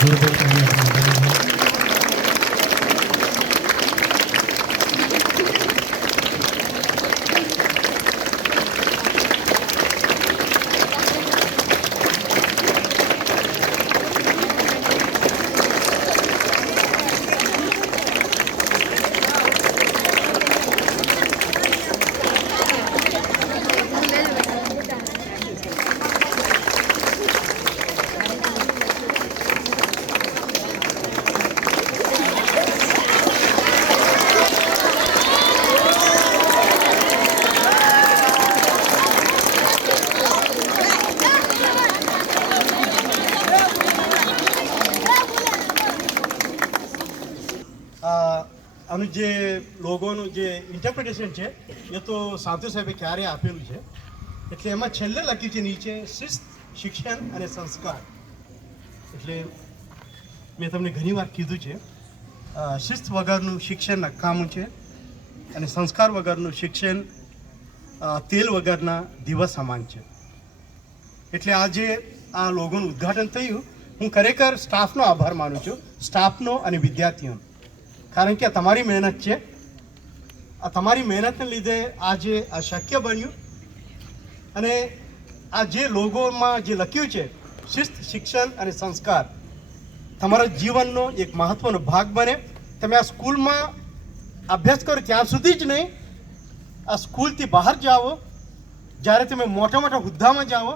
જોરદાર તાળી આપણે આનું જે લોગોનું જે ઇન્ટરપ્રિટેશન છે એ તો સાંતુ સાહેબે ક્યારે આપેલું છે, એટલે એમાં છેલ્લે લખ્યું છે નીચે શિસ્ત, શિક્ષણ અને સંસ્કાર. એટલે મેં તમને ઘણી વાર કીધું છે, શિસ્ત વગરનું શિક્ષણ નકામું છે અને સંસ્કાર વગરનું શિક્ષણ તેલ વગરના દિવસ સમાન છે. એટલે આજે આ લોગોનું ઉદ્ઘાટન થયું, હું ખરેખર સ્ટાફનો આભાર માનું છું, સ્ટાફનો અને વિદ્યાર્થીઓનો. કારણ કે તમારી મહેનત છે, આ તમારી મહેનતને લીધે આજે આ શક્ય બન્યું. અને આ જે લોગોમાં જે લખ્યું છે શિસ્ત, શિક્ષણ અને સંસ્કાર તમારા જીવનનો એક મહત્વનો ભાગ બને. તમે આ સ્કૂલમાં અભ્યાસ કરો ત્યાં સુધી જ નહીં, આ સ્કૂલથી બહાર જાઓ, જ્યારે તમે મોટા મોટા હુદ્દામાં જાઓ,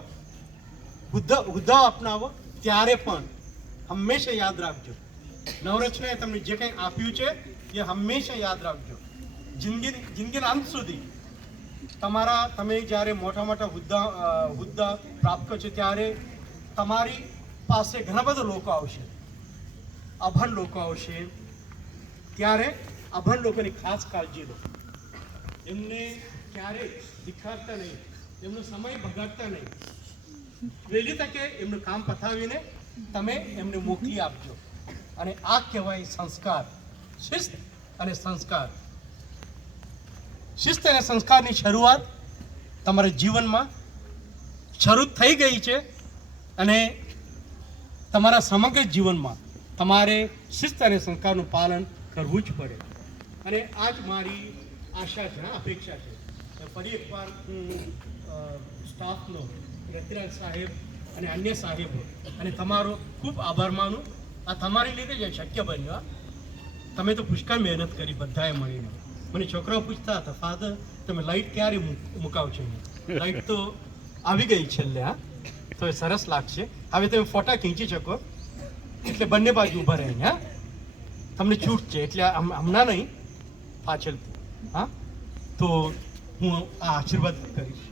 હુદ્દાઓ અપનાવો, ત્યારે પણ હંમેશા યાદ રાખજો, નવરચનાએ તમને જે કંઈ આપ્યું છે એ હંમેશા યાદ રાખજો. જિંદગીના અંત સુધી તમે જ્યારે મોટા મોટા હુદ્દા પ્રાપ્ત કરશો ત્યારે તમારી પાસે ઘણા બધા લોકો આવશે, અભણ લોકો આવશે. ત્યારે અભણ લોકોની ખાસ કાળજી લો, એમને ક્યારેય ધિક્કારતા નહીં, એમનો સમય બગાડતા નહીં. વહેલી તકે એમનું કામ પતાવીને તમે એમને મોકલી આપજો. અને આ કહેવાય સંસ્કાર, શિસ્ત અને સંસ્કાર. શિસ્ત અને સંસ્કારની શરૂઆત તમારા જીવનમાં શરૂ થઈ ગઈ છે અને તમારા સમગ્ર જીવનમાં તમારે શિસ્ત અને સંસ્કારનું પાલન કરવું જ પડે. અને આ જ મારી આશા છે, અપેક્ષા છે. ફરી એકવાર હું સ્ટાફનો, રતિરાજ સાહેબ અને અન્ય સાહેબો અને તમારો ખૂબ આભાર માનું. આ તમારી લીધે જ શક્ય બન્યું. તમે તો પુષ્કળ મહેનત કરી બધાએ મળીને. મને છોકરાઓ પૂછતા હતા, ફાધર તમે લાઇટ ક્યારે મુકાવશો? લાઇટ તો આવી ગઈ છેલ્લે. હા, તો એ સરસ લાગશે. હવે તમે ફોટા ખીંચી શકો, એટલે બંને બાજુ ઊભા રહીને. હા, તમને છૂટ છે, એટલે હમણાં નહીં, પાછળથી. હા, તો હું આ આશીર્વાદ કરીશ.